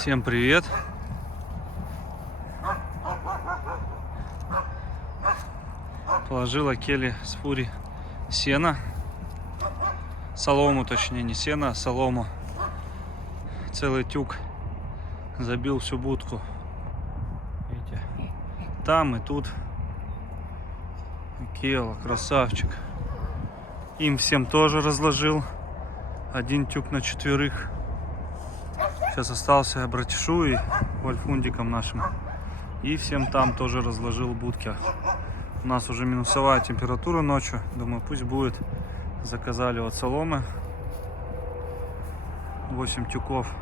Всем привет! Положила Келли с фури сено, солому, точнее, не сено, а солому. Целый тюк, забил всю будку. Видите? Там и тут. Келла, красавчик. Им всем тоже разложил. Один тюк на 4. Сейчас остался братишу и вольфундиком нашим. И всем там тоже разложил будки. У нас уже минусовая температура ночью. Думаю, пусть будет. Заказали вот соломы. 8 тюков.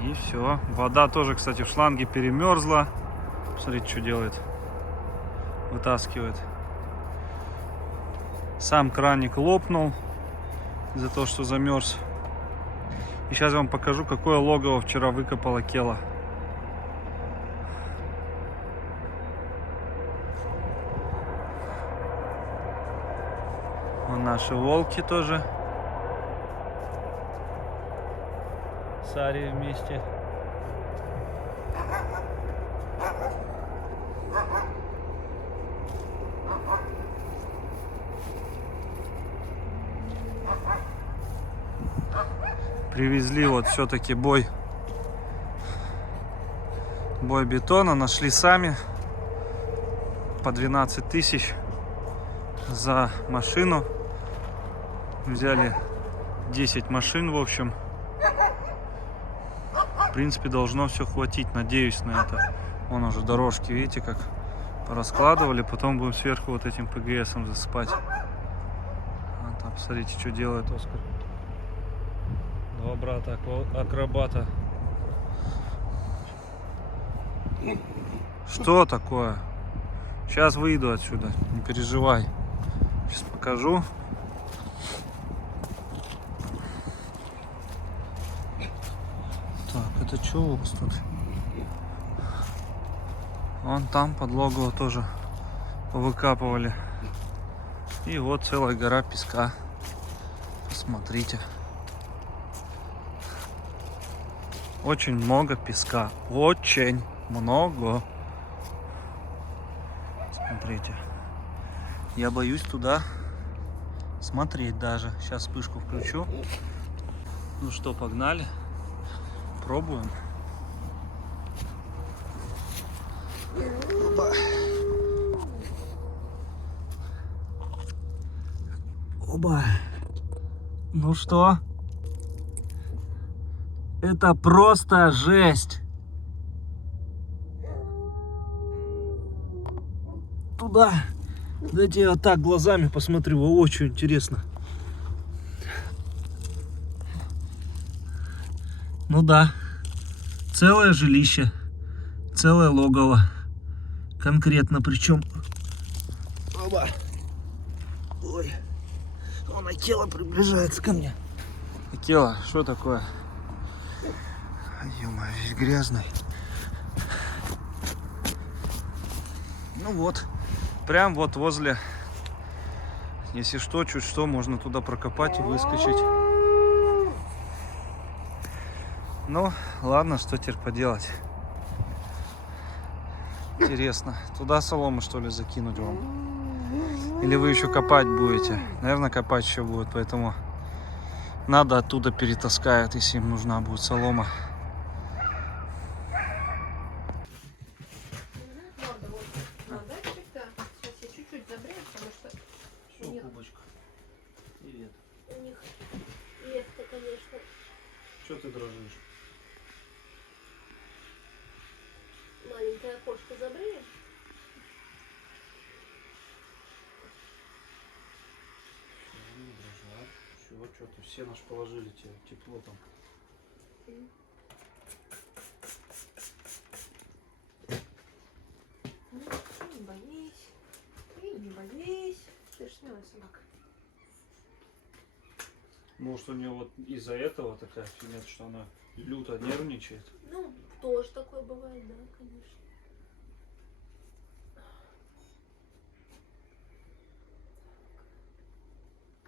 И все. Вода тоже, кстати, в шланге перемерзла. Смотрите, что делает. Вытаскивает. Сам краник лопнул из-за того, что замерз. И сейчас я вам покажу, какое логово вчера выкопала Келла. Вон наши волки тоже. С Арией вместе. Привезли вот все-таки бой бетона, нашли сами по 12 тысяч за машину. Взяли 10 машин, в общем. В принципе, должно все хватить, надеюсь на это. Вон уже дорожки, видите, как пораскладывали. Потом будем сверху вот этим ПГСом засыпать. А там, посмотрите, что делает Оскар. Два брата акробата. Что такое? Сейчас выйду отсюда, не переживай. Сейчас покажу. Так, это что у вас тут? Вон там подлогово тоже повыкапывали. И вот целая гора песка. Посмотрите. Очень много песка. Очень много. Смотрите. Я боюсь туда смотреть даже. Сейчас вспышку включу. Ну что, погнали. Пробуем. Оба. Оба. Ну что? Это просто жесть. Туда. Дайте я так глазами посмотрю. Очень интересно. Ну да. Целое жилище. Целое логово. Конкретно причем. Оба. Ой. Он Акела приближается ко мне. Акела, что такое? Ё-моё, весь грязный. Ну вот, прям вот возле, если что, чуть что, можно туда прокопать и выскочить. Ну, ладно, что теперь поделать. Интересно, туда солому, что ли, закинуть вам? Или вы еще копать будете? Наверное, копать еще будет, поэтому надо оттуда перетаскать, если им нужна будет солома. Привет. У них легко, конечно. Что ты дрожишь? Маленькое окошко забреешь? Они дрожат. Чего, что-то все наш положили тебе, тепло там. Не боись. И не боись. Ты ж смелая собака. Может, у нее вот из-за этого такая фигня, что она люто нервничает? Ну, тоже такое бывает, да, конечно.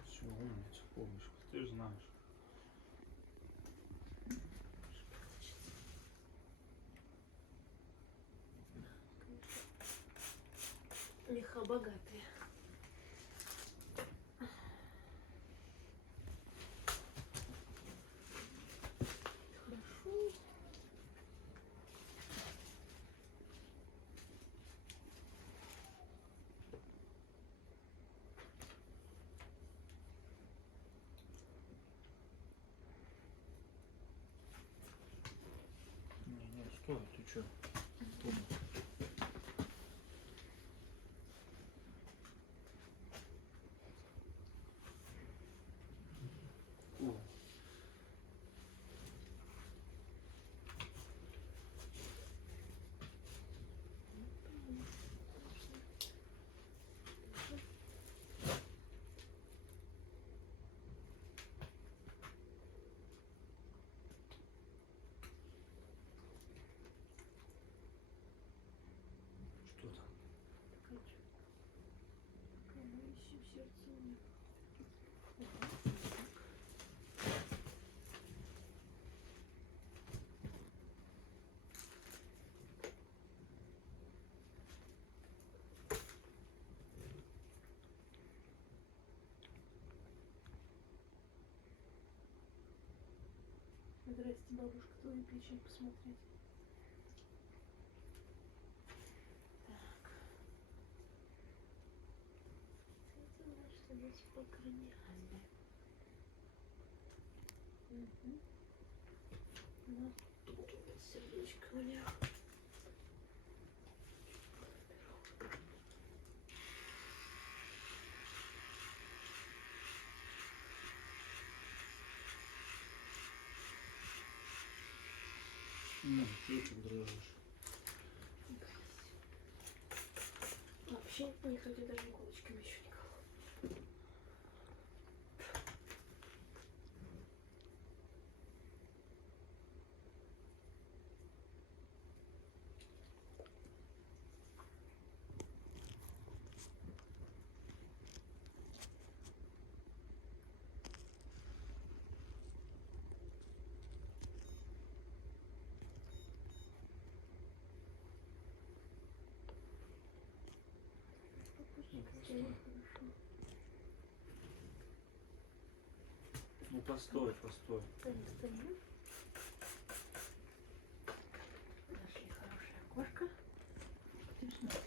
Все, умница, помнишь, ты же знаешь. богатые. Хорошо. Не, стой, ты чё? Что там? Ищем сердце у них. Здрасте, бабушка, твою печень посмотреть. Так. Это у нас что здесь по границе. Угу. Ну, тут у нас сердечко у них. Ну, что ты дрожишь? Вообще никто тебе даже иголочками еще не колол. Ну постой, постой. Стоим. Нашли хорошее окошко. Будешь смотреть.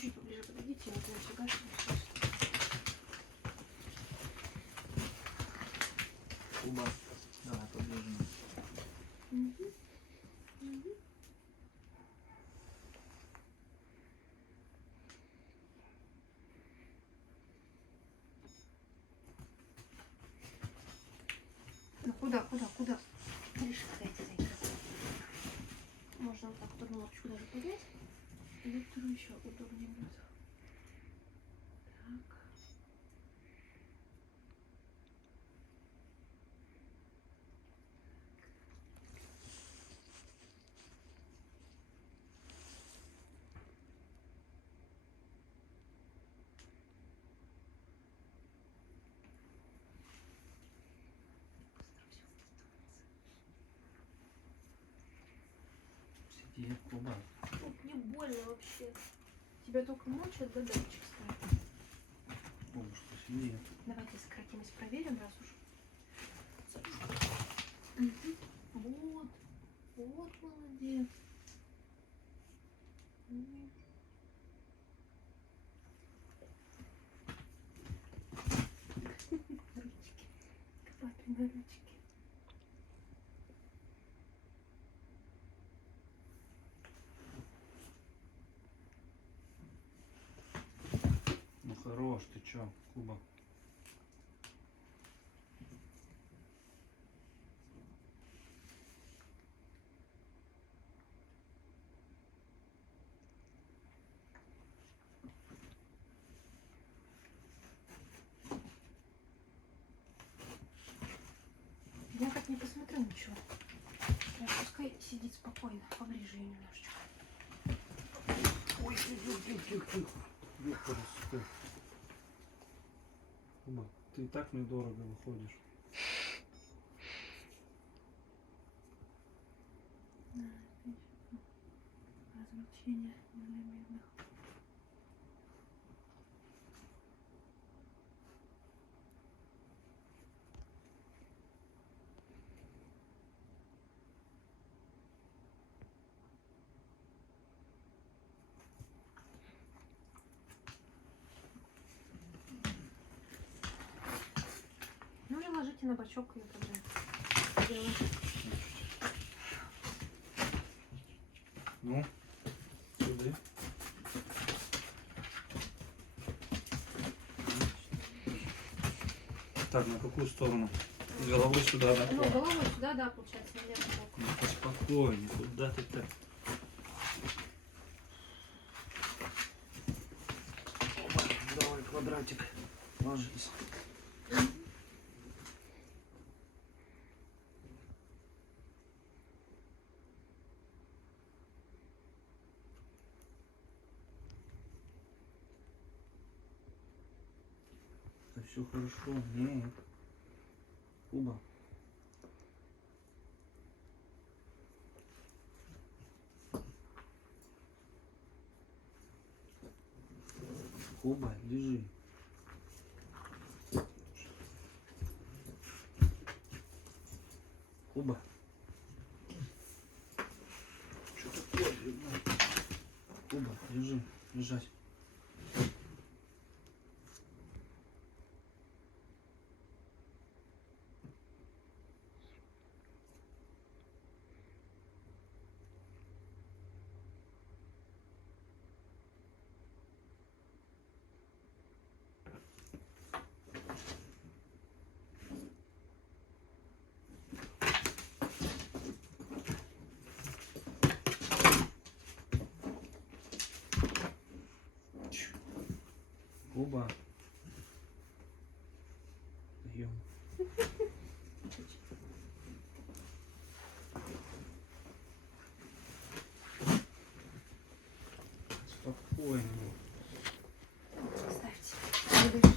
Чуть поближе подойдите, я вот нафига что. Куба, давай поближе. Угу. Угу. Ну куда? Реши, зайти. Можно вот так вот одну лапочку даже поднять. И вторую еще удобнее будет. Так. Сиди, Куба. Тут не больно вообще. Тебя только мочат, да, датчик ставят. Бабушка, сиди. Давайте сократимость проверим, раз уж. Угу. Вот молодец. Ручки. Папины ручки. Ну хорош, ты чё, Куба? Пускай сидит спокойно, поближе ее немножечко. Ой, тихо. Куба, ты и так недорого выходишь. Развлечения для бедных. Ну или ложите на бочок ее тогда. Делаем. Ну, сюда. Так, на какую сторону? Головой сюда, да? Ну, головой сюда, да, получается, на левый бок. Ну, поспокойнее, куда ты так? Опа, давай, квадратик, ложись. Да все хорошо, нет. Куба. Куба, лежи. Куба. Что такое, блин? Куба, лежи, лежать. Куба. Даем. Спокойно. Ставьте. Не дышите.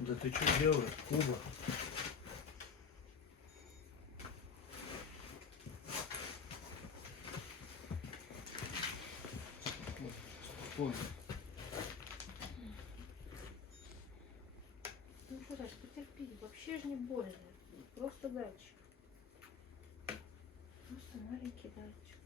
Да ты что делаешь, Куба? Спокойно. Ну что, Саш, потерпи. Вообще же не больно. Просто датчик. Просто маленький датчик.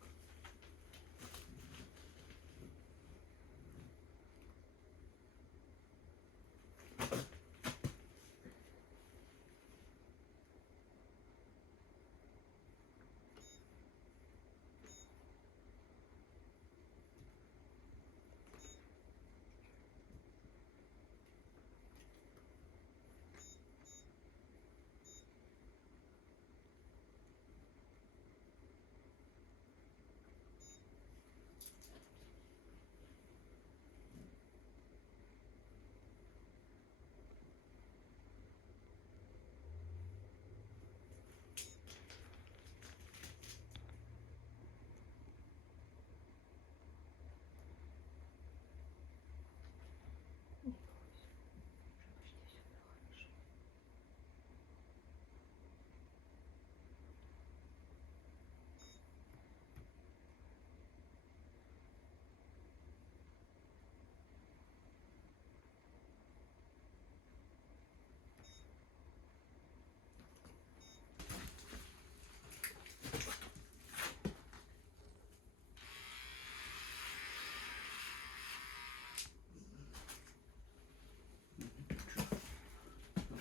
Не бойся. Уже почти все хорошо.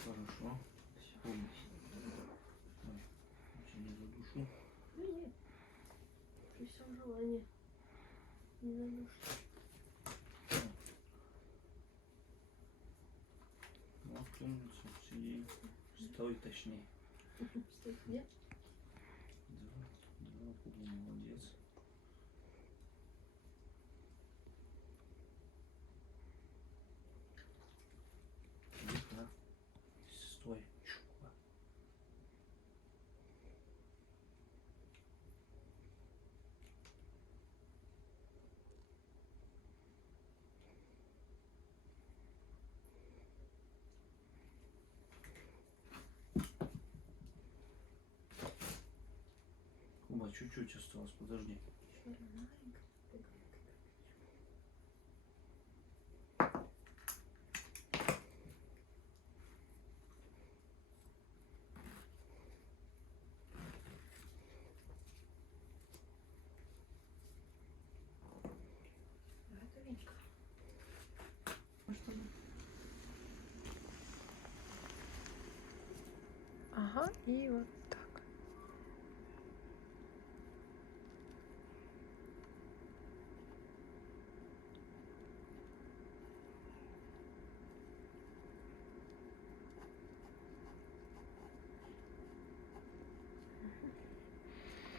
Хорошо. Куба. Не задушу. Ну нет. При всем желании. Не задушишь. Вот умница, сиди. Стой точнее. Стоит, нет? Да, Куба молодец. Тихо. чуть-чуть осталось, подожди. Еще маленько. Готовенько. Ага, и вот